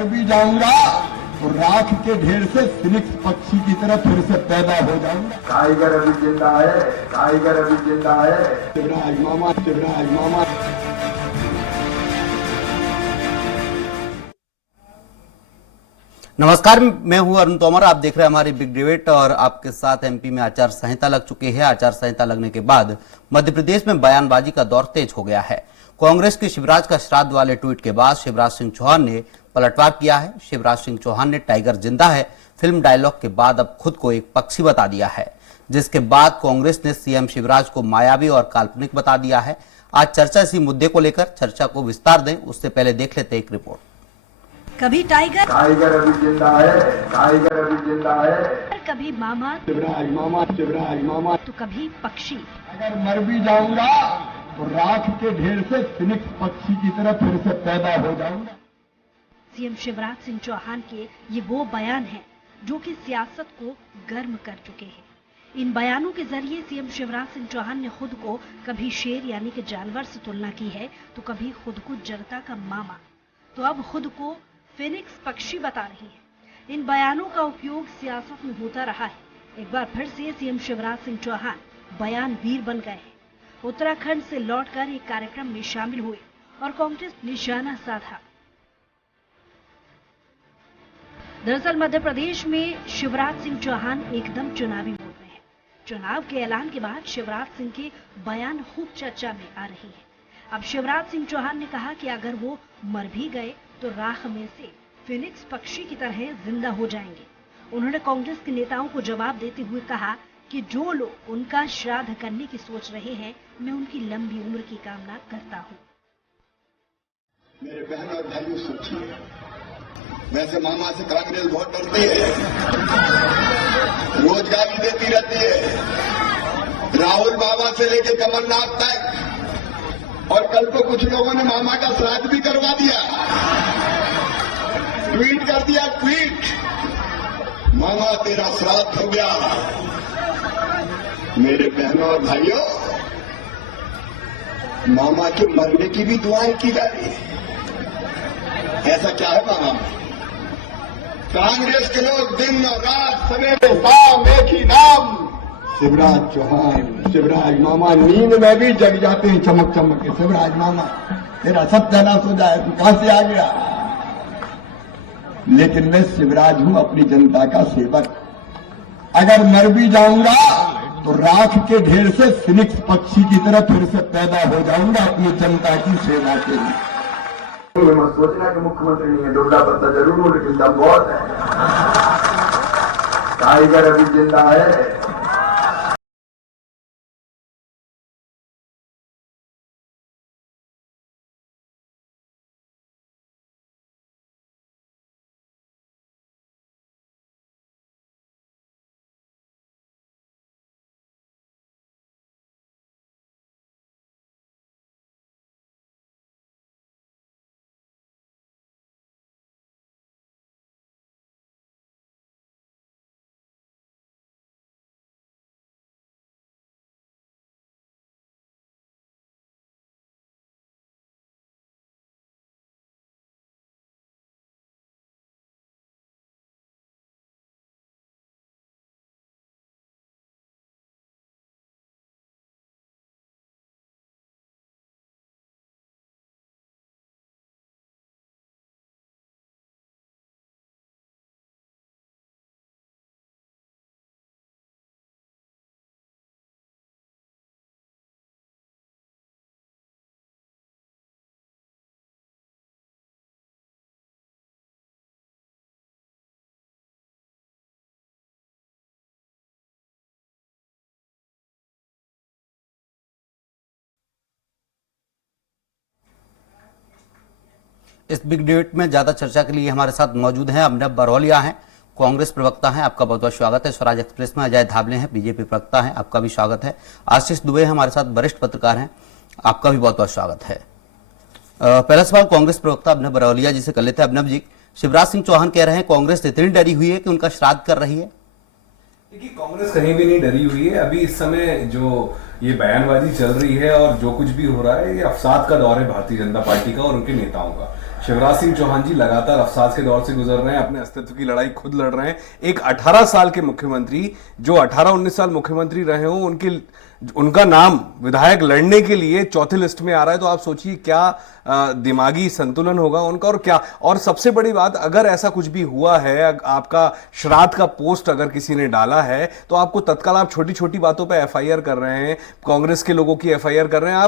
भी जाऊंगा तो राख के ढेर से फिनिक्स पक्षी की तरह फिर से पैदा हो जाऊंगा। टाइगर अभी जिंदा है, टाइगर अभी जिंदा है। शिवराज मामा, शिवराज मामा। नमस्कार, मैं हूं अरुण तोमर। आप देख रहे हैं हमारी बिग डिबेट और आपके साथ एमपी में आचार संहिता लग चुकी है। आचार संहिता लगने के बाद मध्य प्रदेश में बयानबाजी का दौर तेज हो गया है। कांग्रेस के शिवराज का श्राद्ध वाले ट्वीट के बाद शिवराज सिंह चौहान ने पलटवार किया है। शिवराज सिंह चौहान ने टाइगर जिंदा है फिल्म डायलॉग के बाद अब खुद को एक पक्षी बता दिया है, जिसके बाद कांग्रेस ने सीएम शिवराज को मायावी और काल्पनिक बता दिया है। आज चर्चा इसी मुद्दे को लेकर चर्चा को विस्तार दें, उससे पहले देख लेते हैं एक रिपोर्ट। कभी टाइगर अभी जिंदा है, टाइगर अभी जिंदा है। कभी मामा, शिवराज मामा, शिवराज मामा। तो कभी पक्षी। अगर मर भी जाऊंगा तो राख के ढेर से फिनिक्स पक्षी की तरह फिर से पैदा हो जाऊंगा। सीएम शिवराज सिंह चौहान के ये वो बयान हैं जो कि सियासत को गर्म कर चुके हैं। इन बयानों के जरिए सीएम शिवराज सिंह चौहान ने खुद को कभी शेर यानी कि जानवर से तुलना की है, तो कभी खुद को जनता का मामा, तो अब खुद को फिनिक्स पक्षी बता रही है। इन बयानों का उपयोग सियासत में होता रहा है। एक बार फिर से सीएम शिवराज सिंह चौहान बयान वीर बन गए हैं। उत्तराखंड से लौटकर एक कार्यक्रम में शामिल हुए और कांग्रेस निशाना साधा। दरअसल मध्य प्रदेश में शिवराज सिंह चौहान एकदम चुनावी मूड में हैं। चुनाव के ऐलान के बाद शिवराज सिंह के बयान खूब चर्चा में आ रही है। अब शिवराज सिंह चौहान ने कहा कि अगर वो मर भी गए तो राख में से फिनिक्स पक्षी की तरह जिंदा हो जाएंगे। उन्होंने कांग्रेस के नेताओं को जवाब देते हुए कहा कि जो लोग उनका श्राद्ध करने की सोच रहे हैं, मैं उनकी लंबी उम्र की कामना करता हूं। मेरे बहन और भाइयों, सोचिए, वैसे मामा से कांग्रेस बहुत डरती है, रोजगार देती रहती है, राहुल बाबा से लेके कमलनाथ तक, और कल को कुछ लोगों ने मामा का श्राद्ध भी करवा दिया, ट्वीट कर दिया, ट्वीट, मामा तेरा श्राद्ध हो गया। मेरे बहनों और भाइयों, मामा के मरने की भी दुआएं की जा रही है। ऐसा क्या है मामा? कांग्रेस के लोग दिन और रात सवेरे शाम एक ही नाम, शिवराज चौहान, शिवराज मामा। नींद में भी जग जाते हैं चमक चमक के, शिवराज मामा तेरा सत्यानाश हो जाए, तू कहां से आ गया? लेकिन मैं शिवराज हूं, अपनी जनता का सेवक। अगर मर भी जाऊंगा तो राख के ढेर से फिनिक्स पक्षी की तरह फिर से पैदा हो जाऊंगा अपनी जनता की सेवा के लिए। मत सोचना कि मुख्यमंत्री नहीं है, डोला पत्ता जरूर हो, लेकिन दम बहुत है। टाइगर अभी जिंदा है। इस बिग डिबेट में ज्यादा चर्चा के लिए हमारे साथ मौजूद हैं अभिनव बरौलिया हैं, कांग्रेस प्रवक्ता हैं, आपका बहुत बहुत स्वागत है। स्वराज एक्सप्रेस में अजय धाबले हैं, बीजेपी प्रवक्ता हैं, आपका भी स्वागत है। आशीष दुबे हमारे साथ वरिष्ठ पत्रकार हैं, आपका भी बहुत बहुत स्वागत है। पहला सवाल कांग्रेस प्रवक्ता अभिनव बरौलिया जी से कर लेते हैं। अभिनव जी, शिवराज सिंह चौहान कह रहे हैं कांग्रेस इतनी डरी हुई है कि उनका श्राद्ध कर रही है। देखिए, कांग्रेस कहीं भी नहीं डरी हुई है। अभी इस समय जो ये बयानबाजी चल रही है और जो कुछ भी हो रहा है, ये अवसाद का दौर है भारतीय जनता पार्टी का और उनके नेताओं का। शिवराज सिंह चौहान जी लगातार अवसाद के दौर से गुजर रहे हैं, अपने अस्तित्व की लड़ाई खुद लड़ रहे हैं। एक 18 साल के मुख्यमंत्री जो 18-19 साल मुख्यमंत्री रहे हो, उनका नाम विधायक लड़ने के लिए चौथी लिस्ट में आ रहा है, तो आप सोचिए क्या दिमागी संतुलन होगा उनका। और क्या, और सबसे बड़ी बात, अगर ऐसा कुछ भी हुआ है, आपका श्राद्ध का पोस्ट अगर किसी ने डाला है, तो आपको तत्काल, आप छोटी छोटी बातों पे एफआईआर कर रहे हैं, कांग्रेस के लोगों की एफआईआर कर रहे हैं।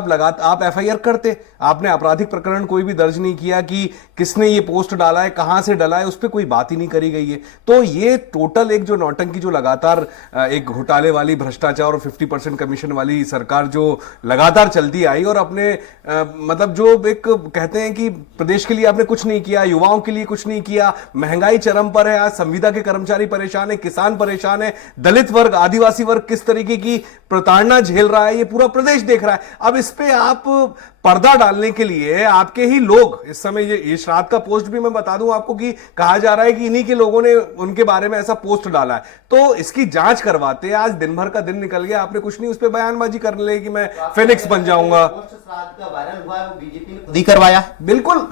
आप एफआईआर करते, आपने आपराधिक प्रकरण कोई भी दर्ज नहीं किया कि किसने ये पोस्ट डाला है, कहां से डाला है, उस पर कोई बात ही नहीं करी गई है। तो ये टोटल एक जो नौटंकी, जो लगातार एक घोटाले वाली, भ्रष्टाचार और 50% कमीशन वाली सरकार जो लगातार चलती आई, और अपने मतलब जो एक कहते हैं कि प्रदेश के लिए आपने कुछ नहीं किया, युवाओं के लिए कुछ नहीं किया, महंगाई चरम पर है, आज संविदा के कर्मचारी परेशान है, किसान परेशान है, दलित वर्ग, आदिवासी वर्ग किस तरीके की प्रताड़ना झेल रहा है, ये पूरा प्रदेश देख रहा है। अब इस पे आप पर्दा डालने के लिए आपके ही लोग इस समय, ये श्राद्ध का पोस्ट भी मैं बता दूं आपको कि कहा जा रहा है कि इन्हीं के लोगों ने उनके बारे में ऐसा पोस्ट डाला है, तो इसकी जांच करवाते। आज दिन भर का दिन निकल गया, आपने कुछ नहीं उस पर बयानबाजी करने लगे कि मैं फिनिक्स बन जाऊंगा। वायरल हुआ है वो बीजेपी ने खुद ही करवाया। बिल्कुल,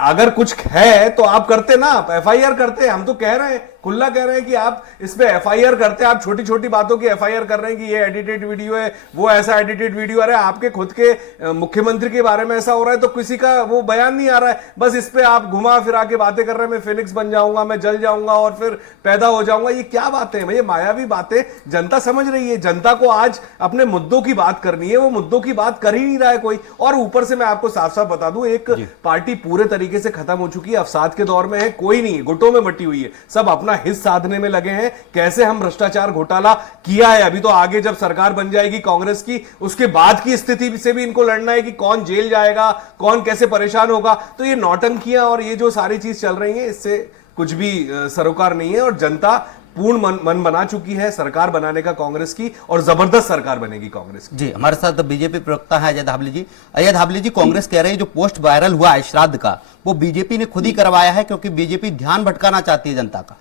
अगर कुछ है तो आप करते ना, आप एफआईआर करते। हम तो कह रहे हैं, खुला कह रहे हैं कि आप इस पे एफआईआर करते, आप छोटी छोटी बातों की एफआईआर कर रहे हैं कि ये एडिटेड वीडियो है, वो ऐसा एडिटेड वीडियो। अरे आपके खुद के मुख्यमंत्री के बारे में ऐसा हो रहा है तो किसी का वो बयान नहीं आ रहा है, बस इस पे आप घुमा फिरा के बातें कर रहे हैं, मैं फिनिक्स बन जाऊंगा, मैं जल जाऊंगा और फिर पैदा हो जाऊंगा। ये क्या बातें हैं भाई, मायावी बातें। जनता समझ रही है, जनता को आज अपने मुद्दों की बात करनी है, वो मुद्दों की बात कर ही नहीं रहा है कोई। और ऊपर से मैं आपको साफ साफ बता दूं, एक पार्टी पूरे तरीके से खत्म हो चुकी है, अवसाद के दौर में है, कोई नहीं, गुटों में बटी हुई है, सब अपना हित साधने में लगे हैं, कैसे हम भ्रष्टाचार घोटाला किया है। अभी तो आगे जब सरकार बन जाएगी कांग्रेस की, उसके बाद की स्थिति से भी इनको लड़ना है कि कौन जेल जाएगा, कौन कैसे परेशान होगा। तो ये नौटंकियां और ये जो सारी चीज चल रही है, इससे कुछ भी सरोकार नहीं है। और जनता पूर्ण मन बना चुकी है सरकार बनाने का कांग्रेस की, और जबरदस्त सरकार बनेगी कांग्रेस की। जी, हमारे साथ बीजेपी प्रवक्ता है अजय धाबली जी। अजय धाबली जी, कांग्रेस कह रही है जो पोस्ट वायरल हुआ है श्राद्ध का, वो बीजेपी ने खुद ही करवाया है, क्योंकि बीजेपी ध्यान भटकाना चाहती है जनता का।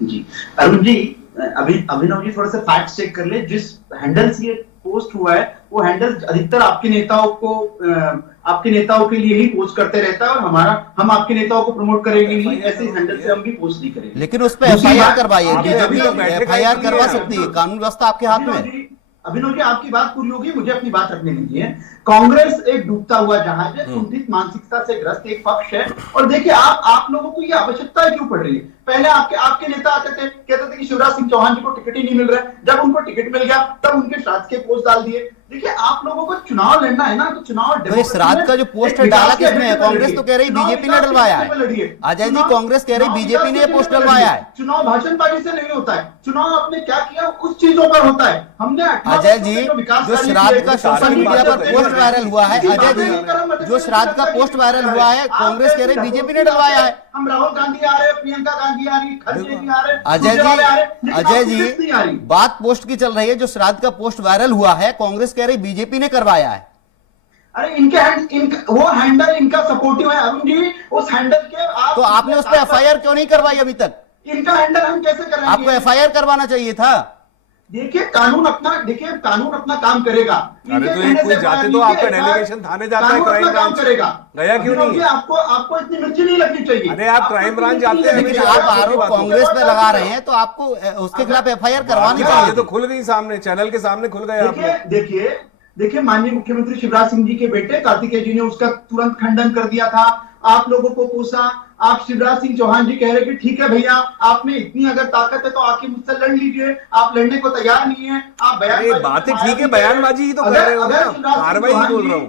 जी अरुण जी, अभिनव जी थोड़ा सा फैक्ट चेक कर ले। जिस हैंडल से ये पोस्ट हुआ है वो हैंडल अधिकतर आपके नेताओं के लिए ही पोस्ट करते रहता है, और हम आपके नेताओं को प्रमोट करेंगे नहीं, ऐसे हैंडल से हम भी पोस्ट नहीं करेंगे। लेकिन उस पर एफआईआर करवाइए, बीजेपी एफआईआर करवा सकती है, कानून व्यवस्था आपके हाथ में। अभिनव जी, आपकी बात पूरी होगी, मुझे अपनी बात रखने दीजिए। कांग्रेस एक डूबता हुआ जहाज है, कुंठित मानसिकता से ग्रस्त एक पक्ष है। और देखिए, आप लोगों को ये आवश्यकता क्यों पड़ रही है? पहले आपके नेता आते थे, कहते थे कि शिवराज सिंह चौहान जी को टिकट ही नहीं मिल रहा है, जब उनको टिकट मिल गया तब उनके श्राद्ध के पोस्ट डाल दिए। देखिए, आप लोगों को चुनाव लड़ना है ना, तो चुनाव तो श्राद्ध का जो पोस्टर डाला किसने है? कांग्रेस तो कह रही बीजेपी ने डलवाया है। अजय जी, कांग्रेस कह रही बीजेपी ने पोस्ट डलवाया है। चुनाव भाषणबाजी से नहीं होता है, चुनाव आपने क्या किया उस चीजों पर होता है। हमने अजय जी, जो श्राद्ध का सोशल मीडिया पर पोस्ट वायरल हुआ है, अजय जी, जो श्राद्ध का पोस्ट वायरल हुआ है, कांग्रेस कह रही बीजेपी ने डलवाया है। हम राहुल गांधी आ रहे, प्रियंका गांधी आ रही, खड़गे जी आ रहे, अजय जी, बात पोस्ट की चल रही है, जो श्राद्ध का पोस्ट वायरल हुआ है, कांग्रेस कह रही बीजेपी ने करवाया है। अरे वो हैंडल इनका सपोर्टिव है अरुण जी, उस हैंडल के तो आपने उस पर एफआईआर क्यों नहीं करवाई अभी तक? इनका हैंडल हम कैसे करेंगे? आपको एफआईआर करवाना चाहिए था। देखिए, कानून अपना काम करेगा। अरे तो एक कोई जाते तो आपका डेलीगेशन थाने जाता है, क्राइम ब्रांच करेगा, गया क्यों नहीं? आपको इतनी मिर्ची नहीं लगनी चाहिए। अरे आप क्राइम ब्रांच जाते हैं, लेकिन आप आरोप कांग्रेस पे लगा रहे हैं, तो आपको उसके खिलाफ एफआईआर करवानी चाहिए। तो खुल गई सामने, चैनल के सामने खुल गया। देखिए, माननीय मुख्यमंत्री शिवराज सिंह जी के बेटे कार्तिकेय जी ने उसका तुरंत खंडन कर दिया था। आप लोगों को कोसा, आप शिवराज सिंह चौहान जी कह रहे कि ठीक है भैया, आप में इतनी अगर ताकत है तो आके मुझसे लड़ लीजिए, आप लड़ने को तैयार नहीं है, आप बातें ठीक है, बयानबाजी ही तो कर रहे हो ना, कार्रवाई ही बोल रहा हूँ।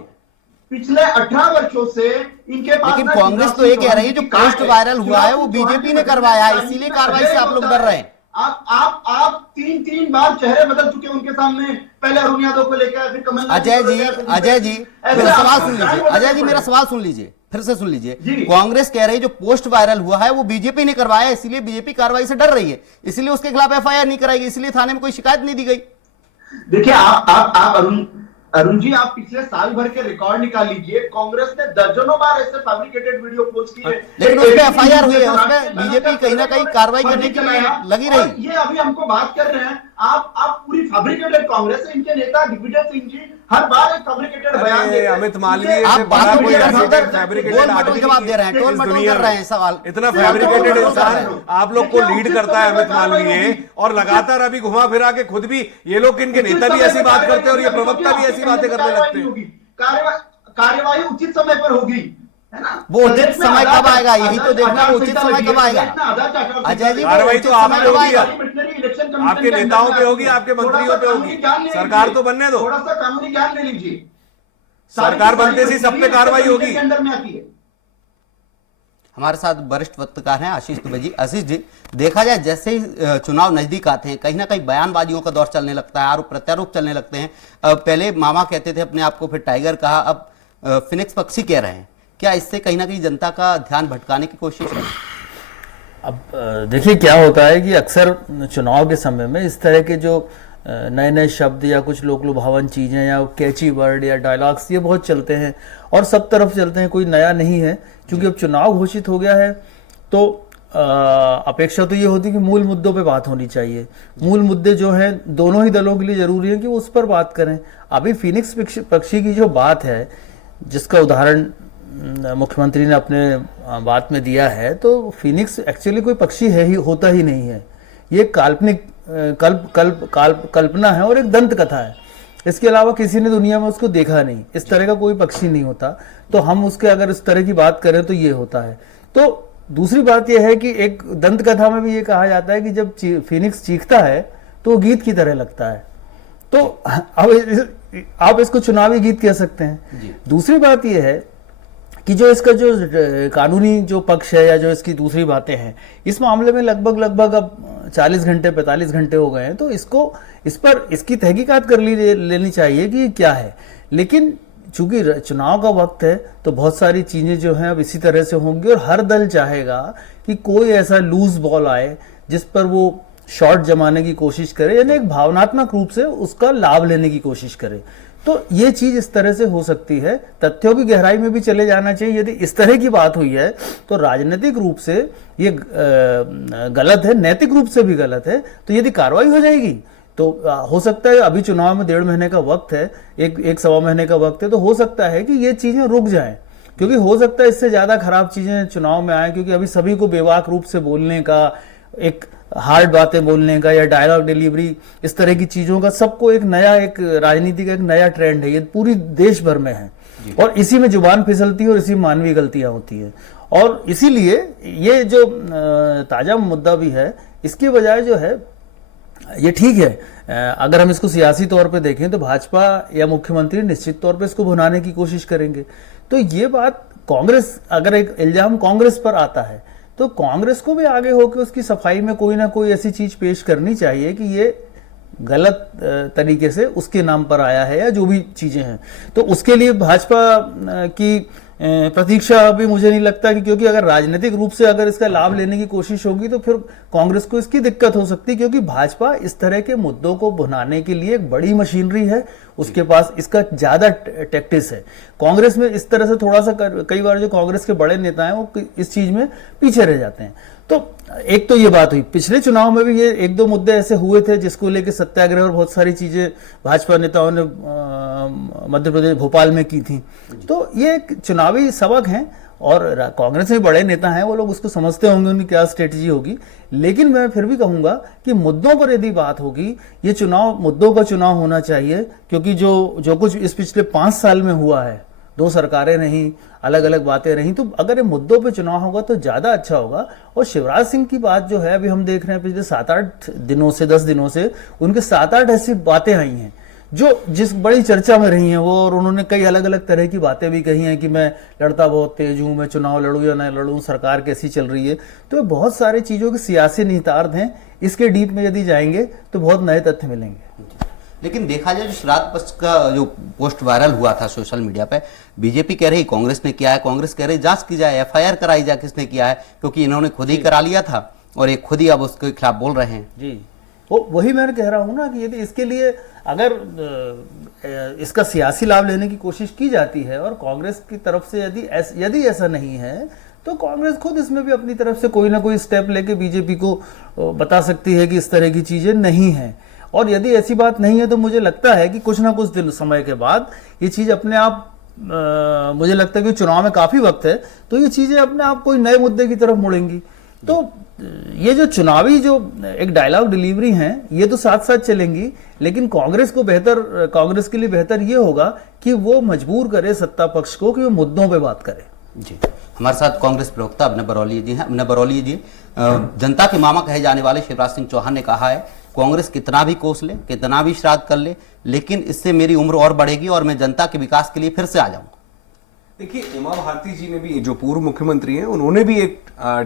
पिछले 18 वर्षों से इनके पास, लेकिन कांग्रेस तो ये कह रही है जो पोस्ट वायरल हुआ है वो बीजेपी ने करवाया है, इसीलिए कार्रवाई से आप लोग डर रहे हैं। आप तीन बार चेहरे बदल चुके उनके सामने, पहले अरुण यादव को लेकर, फिर कमलनाथ। अजय जी मेरा सवाल सुन लीजिए, अजय जी मेरा सवाल सुन लीजिए, फिर से सुन लीजिए। कांग्रेस कह रही है जो पोस्ट वायरल हुआ है वो बीजेपी ने करवाया है, इसलिए बीजेपी कार्रवाई से डर रही है, इसलिए उसके खिलाफ एफआईआर नहीं कराएगी, इसलिए थाने में कोई शिकायत नहीं दी गई। देखिए, आप अरुण जी, आप पिछले साल भर के रिकॉर्ड निकाल लीजिए, कांग्रेस ने दर्जनों बार ऐसे फैब्रिकेटेड वीडियो पोस्ट किए, लेकिन उस पे एफआईआर हुई है, उस पे बीजेपी कहीं ना कहीं कार्रवाई करने के लिए लगी रही। ये अभी हमको बात कर रहे हैं, आप पूरी फैब्रिकेटेड कांग्रेस है। इनके नेता दिग्विजय सिंह जी हर बार एक फैब्रिकेटेड बयान अरे देते हैं। अमित मालवीय आप से बात बड़ा को कोई लेकर ऐसा उधर फैब्रिकेटेड गोल मटोल आदमी जवाब दे रहे हैं, इस टोल मटोल दुनिया कर रहे में। हैं सवाल। इतना सिर्फ फैब्रिकेटेड टोल मटोल कर इंसान रहे हो। आप लोग को देखिए, लीड उचित करता है समय पर अमित मालवीय, कार्रवाई होगी। और लगातार अभी घुमा फिरा के खुद भी ये लोग, इनके नेता भी ऐसी बात करते हैं और ये प्रवक्ता भी ऐसी बातें करने लगते हैं। कार्यवाही उचित समय पर होगी, है ना? वो उचित समय कब आएगा, यही तो देखना है, उचित समय कब आएगा। अजय जी, कार्रवाई उचित तो आप समय पे कब होगी, आएगा? आपके नेताओं पे होगी, आपके मंत्रियों पे होगी, सरकार तो बनने दो। थोड़ा सा कानूनी ज्ञान ले लीजिए। सरकार बनते से सब पे कार्रवाई होगी। के अंदर में आती है। हमारे साथ वरिष्ठ पत्रकार हैं आशीष दुबे जी। आशीष जी, देखा जाए जैसे ही चुनाव नजदीक आते हैं, कहीं ना कहीं बयानबाजियों का दौर चलने लगता है, आरोप प्रत्यारोप चलने लगते हैं। पहले मामा कहते थे अपने आप को, फिर टाइगर कहा, अब फिनिक्स पक्षी कह रहे हैं। क्या इससे कहीं ना कहीं जनता का ध्यान भटकाने की कोशिश है? अब देखिए क्या होता है कि अक्सर चुनाव के समय में इस तरह के जो नए नए शब्द या कुछ लोक लुभावन चीज़ें या कैची वर्ड या डायलॉग्स, ये बहुत चलते हैं और सब तरफ चलते हैं, कोई नया नहीं है। क्योंकि अब चुनाव घोषित हो गया है तो अपेक्षा तो ये होती है कि मूल मुद्दों पे बात होनी चाहिए। मूल मुद्दे जो हैं दोनों ही दलों के लिए जरूरी है कि वो उस पर बात करें। अभी फिनिक्स पक्षी की जो बात है, जिसका उदाहरण मुख्यमंत्री ने अपने बात में दिया है, तो फिनिक्स एक्चुअली कोई पक्षी है ही, होता ही नहीं है। ये काल्पनिक कल्पना है और एक दंत कथा है। इसके अलावा किसी ने दुनिया में उसको देखा नहीं, इस तरह का कोई पक्षी नहीं होता। तो हम उसके अगर इस तरह की बात करें तो ये होता है। तो दूसरी बात यह है कि एक दंत कथा में भी ये कहा जाता है कि जब फिनिक्स चीखता है तो वो गीत की तरह लगता है। तो अब आप इसको चुनावी गीत कह सकते हैं। दूसरी बात यह है कि जो इसका जो कानूनी जो पक्ष है या जो इसकी दूसरी बातें हैं, इस मामले में लगभग अब 40 घंटे 45 घंटे हो गए हैं। तो इस पर इसकी तहकीकात कर लेनी चाहिए कि क्या है। लेकिन चूंकि चुनाव का वक्त है तो बहुत सारी चीजें जो हैं अब इसी तरह से होंगी और हर दल चाहेगा कि कोई ऐसा लूज बॉल आए जिस पर वो शॉट जमाने की कोशिश करे, यानी एक भावनात्मक रूप से उसका लाभ लेने की कोशिश करे। तो ये चीज इस तरह से हो सकती है। तथ्यों की गहराई में भी चले जाना चाहिए। यदि इस तरह की बात हुई है तो राजनीतिक रूप से ये गलत है, नैतिक रूप से भी गलत है। तो यदि कार्रवाई हो जाएगी तो हो सकता है, अभी चुनाव में 1.5 महीने का वक्त है, एक सवा महीने का वक्त है, तो हो सकता है कि ये चीजें रुक जाएं। क्योंकि हो सकता है इससे ज्यादा खराब चीजें चुनाव में आए, क्योंकि अभी सभी को बेबाक रूप से बोलने का, एक हार्ड बातें बोलने का या डायलॉग डिलीवरी, इस तरह की चीजों का सबको एक नया, एक राजनीति का एक नया ट्रेंड है। ये पूरी देश भर में है और इसी में जुबान फिसलती है और इसी मानवीय गलतियां होती है। और इसीलिए ये जो ताजा मुद्दा भी है, इसके बजाय जो है ये ठीक है। अगर हम इसको सियासी तौर पे देखें तो भाजपा या मुख्यमंत्री निश्चित तौर पे इसको भुनाने की कोशिश करेंगे। तो ये बात कांग्रेस, अगर एक इल्जाम कांग्रेस पर आता है तो कांग्रेस को भी आगे होकर उसकी सफाई में कोई ना कोई ऐसी चीज पेश करनी चाहिए कि ये गलत तरीके से उसके नाम पर आया है या जो भी चीजें हैं। तो उसके लिए भाजपा की प्रतीक्षा भी मुझे नहीं लगता कि, क्योंकि अगर राजनीतिक रूप से अगर इसका लाभ लेने की कोशिश होगी तो फिर कांग्रेस को इसकी दिक्कत हो सकती है। क्योंकि भाजपा इस तरह के मुद्दों को भुनाने के लिए एक बड़ी मशीनरी है, उसके पास इसका ज्यादा टैक्टिस है। कांग्रेस में इस तरह से थोड़ा सा कई बार जो कांग्रेस के बड़े नेता हैं वो इस चीज में पीछे रह जाते हैं। तो एक तो ये बात हुई। पिछले चुनाव में भी ये 1-2 मुद्दे ऐसे हुए थे जिसको लेकर सत्याग्रह और बहुत सारी चीजें भाजपा नेताओं ने मध्य प्रदेश भोपाल में की थी। तो ये एक चुनावी सबक है और कांग्रेस में बड़े नेता हैं, वो लोग उसको समझते होंगे उनकी क्या स्ट्रेटजी होगी। लेकिन मैं फिर भी कहूंगा कि मुद्दों पर यदि बात होगी, ये चुनाव मुद्दों का चुनाव होना चाहिए। क्योंकि जो कुछ इस पिछले 5 साल में हुआ है, 2 सरकारें नहीं, अलग अलग बातें रही, तो अगर ये मुद्दों पे चुनाव होगा तो ज्यादा अच्छा होगा। और शिवराज सिंह की बात जो है, अभी हम देख रहे हैं पिछले 7-8 दिनों से, 10 दिनों से उनके 7-8 ऐसी बातें आई हैं जो जिस बड़ी चर्चा में रही हैं वो, और उन्होंने कई अलग अलग तरह की बातें भी कही हैं कि मैं लड़ता बहुत तेज हूं, मैं चुनाव लड़ूं या नहीं लड़ूं, सरकार कैसी चल रही है। तो बहुत सारी चीजों के सियासी निहितार्थ हैं। इसके डीप में यदि जाएंगे तो बहुत नए तथ्य मिलेंगे। लेकिन देखा जाए जो श्राद्ध पक्ष का जो पोस्ट वायरल हुआ था सोशल मीडिया पे, बीजेपी कह रही कांग्रेस ने किया है, कांग्रेस कह रही जांच की जाए, एफआईआर कराई जाए किसने किया है, क्योंकि इन्होंने खुद ही करा लिया था और ये खुद ही अब उसके खिलाफ बोल रहे हैं। जी, वही मैं कह रहा हूं ना कि यदि इसके लिए अगर इसका सियासी लाभ लेने की कोशिश की जाती है और कांग्रेस की तरफ से यदि ऐसा नहीं है तो कांग्रेस खुद इसमें भी अपनी तरफ से कोई ना कोई स्टेप लेके बीजेपी को बता सकती है कि इस तरह की चीजें नहीं है। और यदि ऐसी बात नहीं है तो मुझे लगता है कि कुछ ना कुछ दिन समय के बाद ये चीज अपने आप मुझे लगता है कि चुनाव में काफी वक्त है, तो ये चीजें अपने आप कोई नए मुद्दे की तरफ मुड़ेंगी। तो ये जो चुनावी जो एक डायलॉग डिलीवरी है ये तो साथ साथ चलेंगी, लेकिन कांग्रेस के लिए बेहतर ये होगा कि वो मजबूर करे सत्ता पक्ष को कि वो मुद्दों पे बात करे। जी, हमारे साथ कांग्रेस प्रवक्ता अभिनव बरौलिया जी हैं। अभिनव बरौलिया जी, जनता के मामा कहे जाने वाले शिवराज सिंह चौहान ने कहा है कांग्रेस कितना भी कोस ले, कितना भी श्राद्ध कर ले, लेकिन इससे मेरी उम्र और बढ़ेगी और मैं जनता के विकास के लिए फिर से आ जाऊंगा। देखिए, उमा भारती जी ने भी, जो पूर्व मुख्यमंत्री हैं, उन्होंने भी एक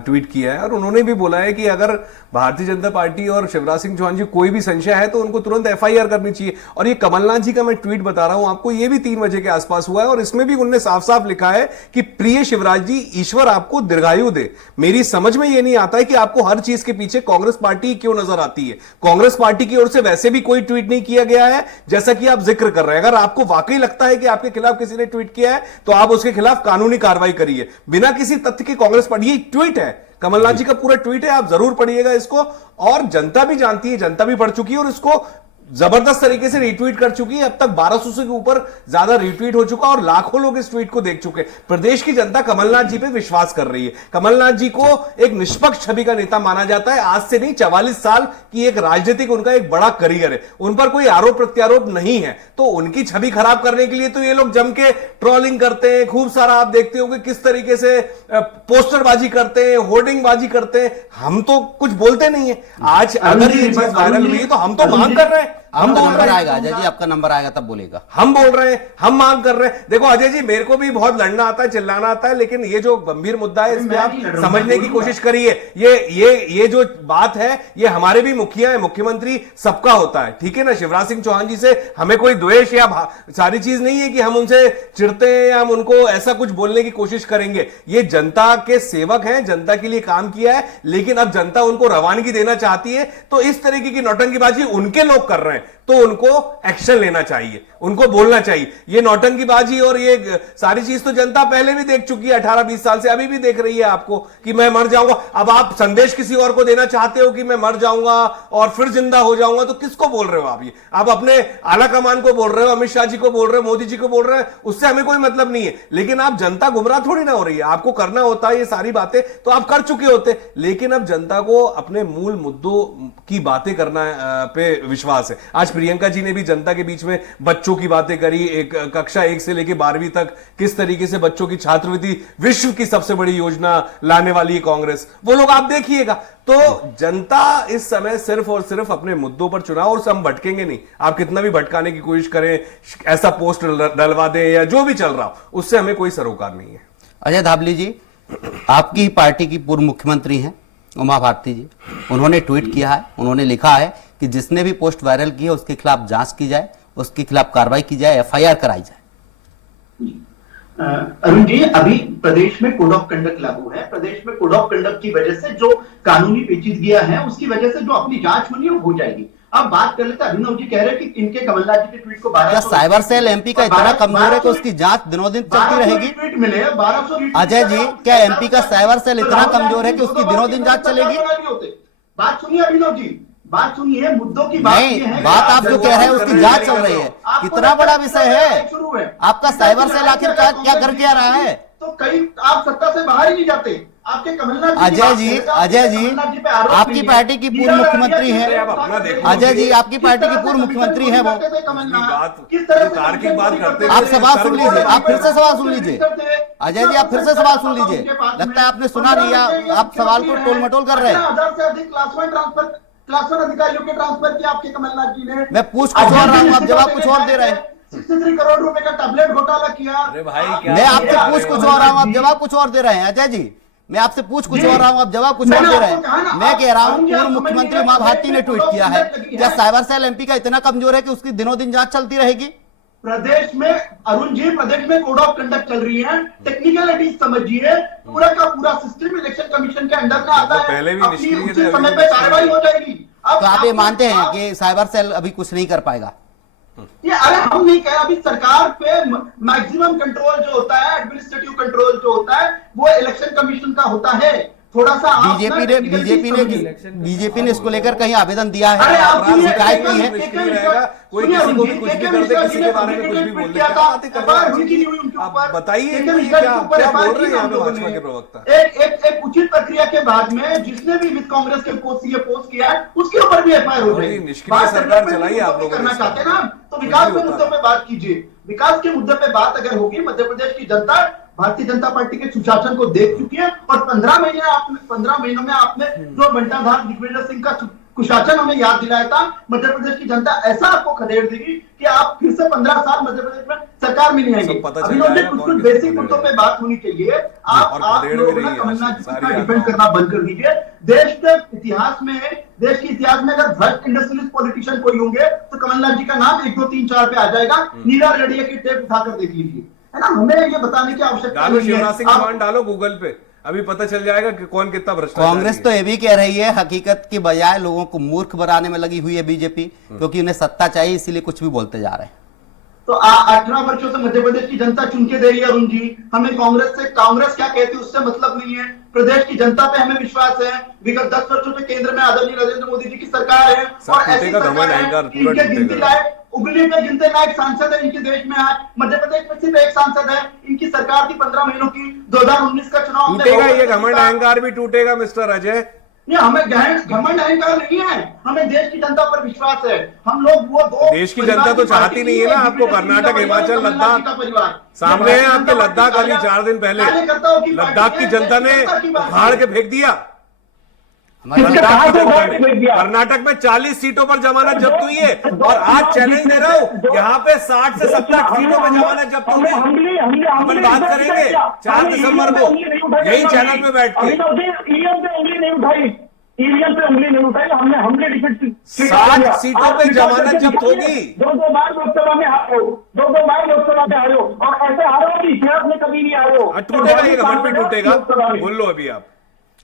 ट्वीट किया है और उन्होंने भी बोला है कि अगर भारतीय जनता पार्टी और शिवराज सिंह चौहान जी कोई भी संशय है तो उनको तुरंत एफआईआर करनी चाहिए। और ये कमलनाथ जी का मैं ट्वीट बता रहा हूं आपको, ये भी 3 बजे के आसपास हुआ है और इसमें भी उन्होंने साफ साफ लिखा है कि प्रिय शिवराज जी, ईश्वर आपको दीर्घायु दे। मेरी समझ में ये नहीं आता है कि आपको हर चीज के पीछे कांग्रेस पार्टी क्यों नजर आती है। कांग्रेस पार्टी की ओर से वैसे भी कोई ट्वीट नहीं किया गया है जैसा कि आप जिक्र कर रहे हैं। अगर आपको वाकई लगता है कि आपके खिलाफ किसी ने ट्वीट किया है तो आप उसके खिलाफ कानूनी कार्रवाई करिए बिना किसी तथ्य के। कांग्रेस पार्टी, ये ट्वीट है, कमलनाथ जी का पूरा ट्वीट है, आप जरूर पढ़िएगा इसको। और जनता भी जानती है, जनता भी पढ़ चुकी है और इसको जबरदस्त तरीके से रिट्वीट कर चुकी है। अब तक 1200 से ऊपर ज्यादा रिट्वीट हो चुका और लाखों लोग इस ट्वीट को देख चुके। प्रदेश की जनता कमलनाथ जी पे विश्वास कर रही है। कमलनाथ जी को एक निष्पक्ष छवि का नेता माना जाता है। आज से नहीं, 44 साल की एक राजनीतिक उनका एक बड़ा करियर है, उन पर कोई आरोप प्रत्यारोप नहीं है। तो उनकी छवि खराब करने के लिए तो ये लोग जम के ट्रोलिंग करते हैं, खूब सारा आप देखते होंगे किस तरीके से पोस्टरबाजी करते हैं, होर्डिंगबाजी करते हैं। हम तो कुछ बोलते नहीं है। आज अगर ये चीज वायरल हुई है तो हम तो मांग कर रहे हैं, हम बोल नंबर रहे हैं। आएगा अजय जी, आपका नंबर आएगा तब बोलेगा। हम बोल रहे हैं, हम मांग कर रहे हैं। देखो अजय जी, मेरे को भी बहुत लड़ना आता है, चिल्लाना आता है, लेकिन ये जो गंभीर मुद्दा है इस पे आप समझने की कोशिश करिए। ये जो बात है ये हमारे भी मुखिया है, मुख्यमंत्री सबका होता है, ठीक है ना। शिवराज सिंह चौहान जी से हमें कोई द्वेष या सारी चीज नहीं है कि हम उनसे चिढ़ते हैं या हम उनको ऐसा कुछ बोलने की कोशिश करेंगे। ये जनता के सेवक हैं, जनता के लिए काम किया है, लेकिन अब जनता उनको रवानगी देना चाहती है। तो इस तरीके की नौटंकीबाजी उनके लोग कर रहे हैं तो उनको एक्शन लेना चाहिए, उनको बोलना चाहिए। ये नौटंकीबाजी और ये सारी चीज तो जनता पहले भी देख चुकी है, 18-20 साल से, अभी भी देख रही है आपको कि मैं मर जाऊंगा। अब आप संदेश किसी और को देना चाहते हो कि मैं मर जाऊंगा और फिर जिंदा हो जाऊंगा, तो किसको बोल रहे हो आप? ये आप अपने आला कमान को बोल रहे हो, अमित शाह जी को बोल रहे हो, मोदी जी को बोल रहे हैं, उससे हमें कोई मतलब नहीं है। लेकिन आप जनता गुमराह थोड़ी ना हो रही है। आपको करना होता है ये सारी बातें तो आप कर चुके होते, लेकिन अब जनता को अपने मूल मुद्दों की बातें करना पे विश्वास है। आज प्रियंका जी ने भी जनता के बीच में बच्चों की बातें करी, एक कक्षा 1 से लेकर 12वीं तक किस तरीके से बच्चों की छात्रवृत्ति, विश्व की सबसे बड़ी योजना लाने वाली है कांग्रेस, वो लोग आप देखिएगा। तो जनता इस समय सिर्फ और सिर्फ अपने मुद्दों पर चुनाव, और हम भटकेंगे नहीं। आप कितना भी भटकाने की कोशिश करें, ऐसा पोस्ट डलवा दें या जो भी चल रहा हो, उससे हमें कोई सरोकार नहीं है। अजय धाबली जी, आपकी पार्टी की पूर्व मुख्यमंत्री हैं उमा भारती जी, उन्होंने ट्वीट किया है, उन्होंने लिखा है कि जिसने भी पोस्ट वायरल की है उसके खिलाफ जांच की जाए, उसके खिलाफ कार्रवाई की जाए, एफआईआर कराई जाए। अरुण जी, अभी प्रदेश में कोड ऑफ कंडक्ट लागू है। प्रदेश में कोड ऑफ कंडक्ट की वजह से जो कानूनी पेचीदगियां हैं उसकी वजह से जो अपनी जांच होनी है वो हो जाएगी। अब बात कर लेते हैं, अभिनव जी कह रहे हैं कि इनके कमलनाथ जी के ट्वीट को 1200 क्या साइबर सेल एमपी का इतना कमजोर है कि उसकी जांच दिनों दिन चलती रहेगी? ट्वीट मिले 1200 अजय जी, क्या एमपी का साइबर सेल इतना कमजोर है कि उसकी दिनों दिन जांच चलेगी? बात सुनिए अभिनव जी, बात सुनिए, मुद्दों की बात नहीं, ये है, बात आप जो कह रहे हैं उसकी जांच चल रही है। कितना बड़ा विषय है, आपका साइबर सेल आखिर क्या कर क्या रहा है? तो कई आप सत्ता से बाहर ही नहीं जाते। आपके कमलनाथ अजय जी, आपकी पार्टी की पूर्व मुख्यमंत्री है। अजय जी, आपकी पार्टी की पूर्व मुख्यमंत्री है वो। किस तरह से तार्किक बात करते हैं। आप सवाल सुन लीजिए, आप फिर से सवाल सुन लीजिए। अजय जी, आप फिर से सवाल सुन लीजिए, लगता है आपने सुना नहीं, आप सवाल को टोल मटोल कर रहे हैं। 1000 से अधिक क्लास 1 अधिकारियों के ट्रांसफर किया आपके कमलनाथ जी ने। मैं पूछ कुछ और रहा हूँ, आप जवाब कुछ और दे रहे हैं। 63 करोड़ रुपए का टैबलेट घोटाला किया। अरे भाई, क्या मैं आपसे पूछ कुछ और रहा हूँ, आप जवाब कुछ और दे रहे हैं। अजय जी, मैं आपसे पूछ कुछ और रहा हूँ, आप जवाब कुछ और दे रहे हैं। मैं कह रहा हूँ पूर्व मुख्यमंत्री उमा भारती ने ट्वीट किया है, क्या साइबर सेल एमपी का इतना कमजोर है कि उसकी दिनों दिन जांच चलती रहेगी? प्रदेश में अरुण जी, प्रदेश में कोड ऑफ कंडक्ट चल रही है, टेक्निकलिटीज समझिए, पूरा का पूरा सिस्टम इलेक्शन कमीशन के अंडर में आता है। पहले भी अपनी उचित समय पे कार्रवाई हो जाएगी। तो आप ये मानते हैं कि साइबर सेल अभी कुछ नहीं कर पाएगा? ये अरे हम नहीं कह रहे, अभी सरकार पे मैक्सिमम कंट्रोल जो होता है, एडमिनिस्ट्रेटिव कंट्रोल जो होता है वो इलेक्शन कमीशन का होता है। थोड़ा सा आप ना बीजेपी ने इसको लेकर कहीं आवेदन दिया है, अरे आपके लिए शिकायत की है। कोई किसी को भी कुछ भी कर दे, किसी के बारे में कुछ भी बोल दे, क्या बातें कर रहे हैं आप? बताइए क्या बोल रहे हैं यहाँ पे भाजपा के प्रवक्ता? एक उचित प्रक्रिया के बाद में जिसने भी विद कांग्रेस के पोस्ट किया है उसके ऊपर भी एफआईआर हो जाएगी। निष्क्रिय सरकार चलाई आप लोगों करना चाहते हैं ना, तो विकास के मुद्दों पे बात कीजिए। विकास के मुद्दे पे बात अगर होगी, मध्य प्रदेश की जनता भारतीय जनता पार्टी के सुशासन को देख चुकी है और 15 महीनों में आपने जो बंटाधार दिग्विजय सिंह का कुशासन हमें याद दिलाया था, मध्य प्रदेश की जनता ऐसा आपको खदेड़ देगी कि आप फिर से 15 साल मध्य प्रदेश में सरकार में नहीं आएंगे। अभी कुछ बेसिक मुद्दों पे बात होनी चाहिए। आप लोग कमलनाथ जी को डिफेंड करना बंद कर दीजिए। देश के इतिहास में अगर भ्रष्ट इंडस्ट्रियलिस्ट पॉलिटिशियन कोई होंगे तो कमलनाथ जी का नाम 1 2 3 4 पे आ जाएगा। नीला रेडियो की टेप उठाकर देख लीजिए, है ना। हमें ये बताने की आवश्यकता नहीं है। शिवराज सिंह चौहान डालो गूगल पे, अभी पता चल जाएगा कि कौन कितना भ्रष्टाचार। कांग्रेस तो ये भी कह रही है हकीकत की बजाय लोगों को मूर्ख बनाने में लगी हुई है बीजेपी, क्योंकि उन्हें सत्ता चाहिए, इसीलिए कुछ भी बोलते जा रहे हैं। तो 18 वर्षों से मध्य प्रदेश की जनता चुन के दे रही है अरुण जी। हमें कांग्रेस क्या कहती है उससे मतलब नहीं है। प्रदेश की जनता पे हमें विश्वास है। विगत 10 वर्षों से केंद्र में आदरणीय नरेंद्र मोदी जी की सरकार है और ऐसी सरकार है इनके गिनती लायक उंगली पे गिनते लायक सांसद है इनके देश में। आज मध्य प्रदेश में सिर्फ एक सांसद है। इनकी सरकार थी 15 महीनों की। 2019 का चुनाव टूटेगा, ये घमंड अहंकार भी टूटेगा मिस्टर अजय। नहीं, हमें घमंड अहंकार नहीं है, हमें देश की जनता पर विश्वास है। हम लोग वो दो देश की जनता तो चाहती नहीं है ना आपको। कर्नाटक, हिमाचल, लद्दाख सामने है आपके। लद्दाख अभी 4 दिन पहले लद्दाख की जनता ने उखाड़ के फेंक दिया। कर्नाटक में 40 सीटों पर जमानत जब्त हुई है और आज चैलेंज दे रहा हूं, यहाँ पे 60 से 70 सीटों पर जमानत जब्त हुई। अपन बात करेंगे 4 दिसंबर को यही चैनल में बैठ के। ईवीएम पे उंगली नहीं उठाई, हमने 60 सीटों पे जमानत जब्त होगी। 2 बार लोकसभा में हारे हो, 2 बार लोकसभा में हारे हो और ऐसे हारे हो कि इतिहास में कभी नहीं हारे हो। टूटेगा, ये घमंड भी टूटेगा। बोल लो अभी आप।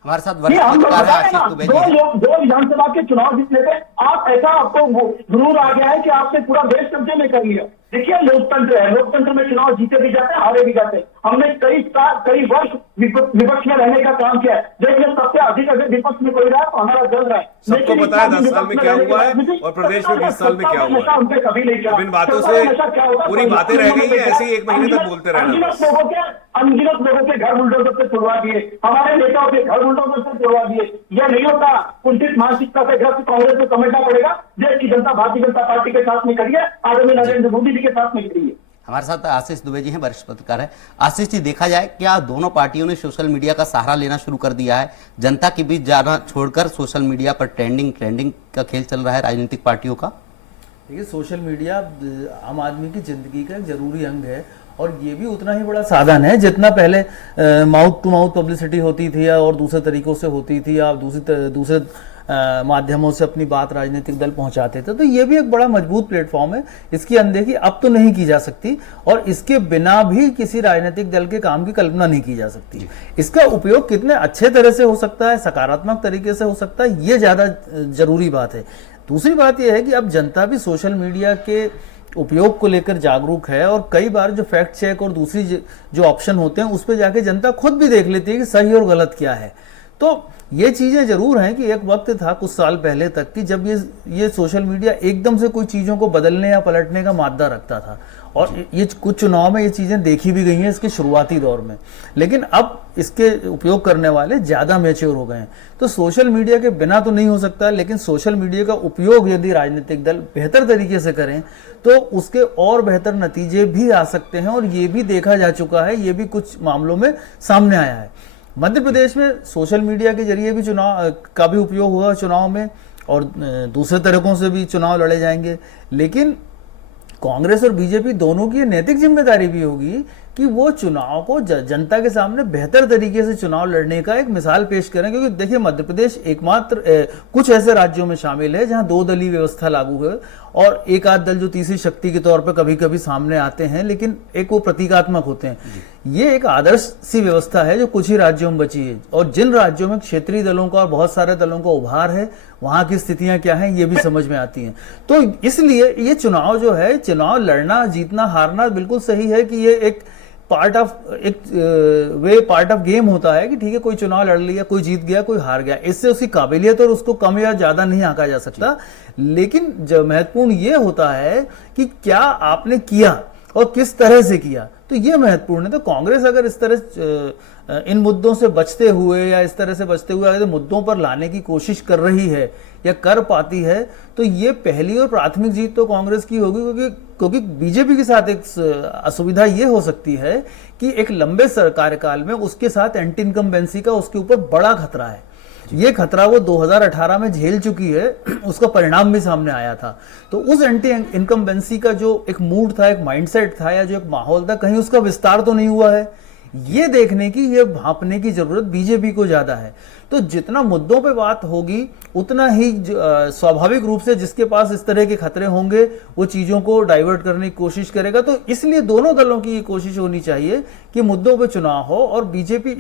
हमारे साथ वरिष्ठ पत्रकार हैं आशीष दुबे जी। 2 विधानसभा के चुनाव जीत लेते आप, ऐसा आपको जरूर आ गया है कि आपने पूरा देश कब्जे में कर लिया। देखिए लोकतंत्र है, लोकतंत्र में चुनाव जीते भी जाते हैं, हारे भी जाते हैं। हमने कई वर्ष विपक्ष में रहने का काम किया है। देश में सबसे अधिक अगर विपक्ष में कोई रहा तो हमारा जल रहा है। सबको पता है 10 साल में क्या हुआ है और प्रदेश में 20 साल में क्या हुआ है। कभी नहीं किया। इन बातों से पूरी बातें रह गई है, ऐसे ही 1 महीने तक बोलते रहना। अनगिनत लोगों के घर बुलडोजर से तुड़वा दिए, हमारे नेताओं के घर बुलडोजर से तुड़वा दिए। यह नहीं होता। कुंठित मानसिकता से ग्रस्त कांग्रेस को समझना पड़ेगा। देश की जनता भारतीय जनता पार्टी के साथ में खड़ी है, आदरणीय नरेंद्र मोदी जी के साथ में खड़ी है। हमारे साथ आशीष दुबे जी हैं, वरिष्ठ पत्रकार है। आशीष जी, देखा जाए क्या दोनों पार्टियों ने सोशल मीडिया का सहारा लेना शुरू कर दिया है? जनता के बीच जाना छोड़कर सोशल मीडिया पर ट्रेंडिंग का खेल चल रहा है राजनीतिक पार्टियों का। देखिए सोशल मीडिया आम आदमी की जिंदगी का एक जरूरी अंग है और ये भी उतना ही बड़ा साधन है जितना पहले माउथ टू माउथ पब्लिसिटी होती थी और दूसरे तरीकों से होती थी, आप दूसरे माध्यमों से अपनी बात राजनीतिक दल पहुंचाते थे। तो ये भी एक बड़ा मजबूत प्लेटफॉर्म है। इसकी अनदेखी अब तो नहीं की जा सकती और इसके बिना भी किसी राजनीतिक दल के काम की कल्पना नहीं की जा सकती। इसका उपयोग कितने अच्छे तरह से हो सकता है, सकारात्मक तरीके से हो सकता है, ये ज्यादा जरूरी बात है। दूसरी बात यह है कि अब जनता भी सोशल मीडिया के उपयोग को लेकर जागरूक है और कई बार जो फैक्ट चेक और दूसरी जो ऑप्शन होते हैं उस पर जाके जनता खुद भी देख लेती है कि सही और गलत क्या है। तो ये चीजें जरूर हैं कि एक वक्त था कुछ साल पहले तक कि जब ये सोशल मीडिया एकदम से कोई चीजों को बदलने या पलटने का मादा रखता था और ये कुछ चुनाव में ये चीजें देखी भी गई हैं इसके शुरुआती दौर में, लेकिन अब इसके उपयोग करने वाले ज्यादा मैच्योर हो गए हैं। तो सोशल मीडिया के बिना तो नहीं हो सकता, लेकिन सोशल मीडिया का उपयोग यदि राजनीतिक दल बेहतर तरीके से करें तो उसके और बेहतर नतीजे भी आ सकते हैं और ये भी देखा जा चुका है, ये भी कुछ मामलों में सामने आया है। मध्य प्रदेश में सोशल मीडिया के जरिए भी चुनाव का भी उपयोग हुआ चुनाव में और दूसरे तरीकों से भी चुनाव लड़े जाएंगे, लेकिन कांग्रेस और बीजेपी दोनों की नैतिक जिम्मेदारी भी होगी कि वो चुनाव को जनता के सामने बेहतर तरीके से चुनाव लड़ने का एक मिसाल पेश करें। क्योंकि देखिए मध्य प्रदेश एकमात्र कुछ ऐसे राज्यों में शामिल है जहां 2 दलीय व्यवस्था लागू है और एक आध दल जो तीसरी शक्ति के तौर पर कभी कभी सामने आते हैं, लेकिन एक वो प्रतीकात्मक होते हैं। ये एक आदर्श सी व्यवस्था है जो कुछ ही राज्यों में बची है और जिन राज्यों में क्षेत्रीय दलों का और बहुत सारे दलों का उभार है वहां की स्थितियां क्या हैं ये भी समझ में आती हैं। तो इसलिए ये चुनाव जो है, चुनाव लड़ना जीतना हारना बिल्कुल सही है कि ये एक पार्ट ऑफ गेम होता है कि ठीक है, कोई चुनाव लड़ लिया, कोई जीत गया, कोई हार गया, इससे उसकी काबिलियत और उसको कम या ज्यादा नहीं आंका जा सकता। लेकिन जो महत्वपूर्ण ये होता है कि क्या आपने किया और किस तरह से किया, तो ये महत्वपूर्ण है। तो कांग्रेस अगर इस तरह इन मुद्दों से बचते हुए या इस तरह से बचते हुए अगर मुद्दों पर लाने की कोशिश कर रही है या कर पाती है, तो ये पहली और प्राथमिक जीत तो कांग्रेस की होगी, क्योंकि बीजेपी के साथ एक असुविधा ये हो सकती है कि एक लंबे कार्यकाल में उसके साथ एंटी इनकम्बेंसी का उसके ऊपर बड़ा खतरा है। ये खतरा वो 2018 में झेल चुकी है, उसका परिणाम भी सामने आया था। तो उस एंटी इनकम्बेंसी का जो एक मूड था, एक माइंडसेट था या जो एक माहौल था, कहीं उसका विस्तार तो नहीं हुआ है, ये देखने की, ये भांपने की जरूरत बीजेपी को ज्यादा है। तो जितना मुद्दों पे बात होगी उतना ही स्वाभाविक रूप से जिसके पास इस तरह के खतरे होंगे वो चीजों को डाइवर्ट करने की कोशिश करेगा। तो इसलिए दोनों दलों की ये कोशिश होनी चाहिए कि मुद्दों पे चुनाव हो, और बीजेपी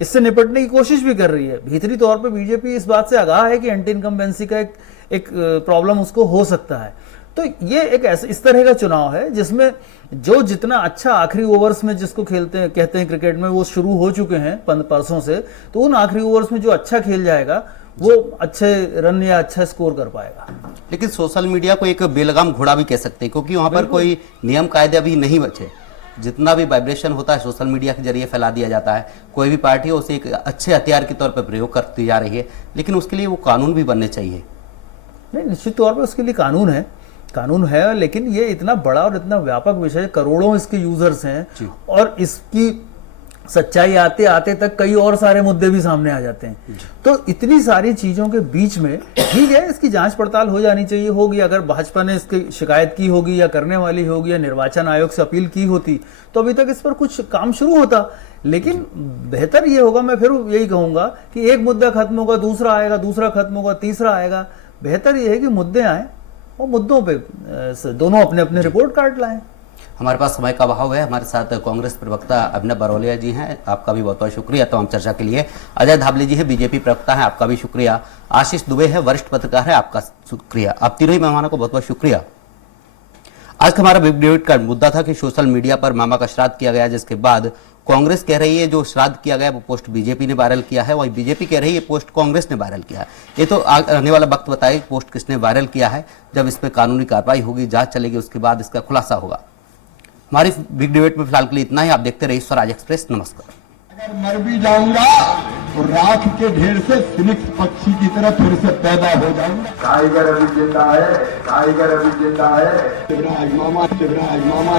इससे निपटने की कोशिश भी कर रही है। भीतरी तौर पे बीजेपी इस बात से आगाह है कि एंटी इनकम्बेंसी का एक प्रॉब्लम उसको हो सकता है। तो ये एक इस तरह का चुनाव है जिसमें जो जितना अच्छा आखिरी ओवर्स में जिसको कहते हैं क्रिकेट में, वो शुरू हो चुके हैं परसों से, तो उन आखिरी ओवर्स में जो अच्छा खेल जाएगा वो अच्छे रन या अच्छा स्कोर कर पाएगा। लेकिन सोशल मीडिया को एक बेलगाम घोड़ा भी कह सकते हैं, क्योंकि वहां पर कोई नियम कायदे अभी नहीं बचे। जितना भी वाइब्रेशन होता है सोशल मीडिया के जरिए फैला दिया जाता है। कोई भी पार्टी है उसे एक अच्छे हथियार के तौर पर प्रयोग करती जा रही है, लेकिन उसके लिए वो कानून भी बनने चाहिए। नहीं, निश्चित तौर पर उसके लिए कानून है, लेकिन ये इतना बड़ा और इतना व्यापक विषय, करोड़ों इसके यूजर्स हैं, और इसकी सच्चाई आते आते तक कई और सारे मुद्दे भी सामने आ जाते हैं। तो इतनी सारी चीजों के बीच में ठीक है, इसकी जांच पड़ताल हो जानी चाहिए, होगी। अगर भाजपा ने इसकी शिकायत की होगी या करने वाली होगी या निर्वाचन आयोग से अपील की होती, तो अभी तक इस पर कुछ काम शुरू होता। लेकिन बेहतर ये होगा, मैं फिर यही कहूंगा कि एक मुद्दा खत्म होगा, दूसरा आएगा, दूसरा खत्म होगा, तीसरा आएगा। बेहतर ये है कि मुद्दे आए और मुद्दों पे दोनों अपने अपने रिपोर्ट कार्ड लाएं। हमारे पास समय का अभाव है। हमारे साथ कांग्रेस प्रवक्ता अभिनव बरौलिया जी हैं, आपका भी बहुत बहुत शुक्रिया तमाम चर्चा के लिए। अजय धाबले जी है, बीजेपी प्रवक्ता है, आपका भी शुक्रिया। आशीष दुबे है, वरिष्ठ पत्रकार है, आपका शुक्रिया। आप तीनों ही मेहमानों को बहुत बहुत शुक्रिया। आज का हमारा बिग डिबेट का मुद्दा था कि सोशल मीडिया पर मामा का श्राद्ध किया गया, जिसके बाद कांग्रेस कह रही है जो श्राद्ध किया गया वो पोस्ट बीजेपी ने वायरल किया है, वही बीजेपी कह रही है पोस्ट कांग्रेस ने वायरल किया है। ये तो आने वाला वक्त बताएगा पोस्ट किसने वायरल किया है। जब इस पर कानूनी कार्रवाई होगी, जांच चलेगी, उसके बाद इसका खुलासा होगा। हमारी बिग डिबेट में फिलहाल के लिए इतना ही। आप देखते रहिए स्वराज एक्सप्रेस। नमस्कार। अगर मर भी जाऊंगा तो राख के ढेर से फिनिक्स पक्षी की तरह फिर से पैदा हो जाऊंगा। टाइगर अभी जिंदा है, टाइगर अभी जिंदा है। शिवराज मामा, शिवराज मामा।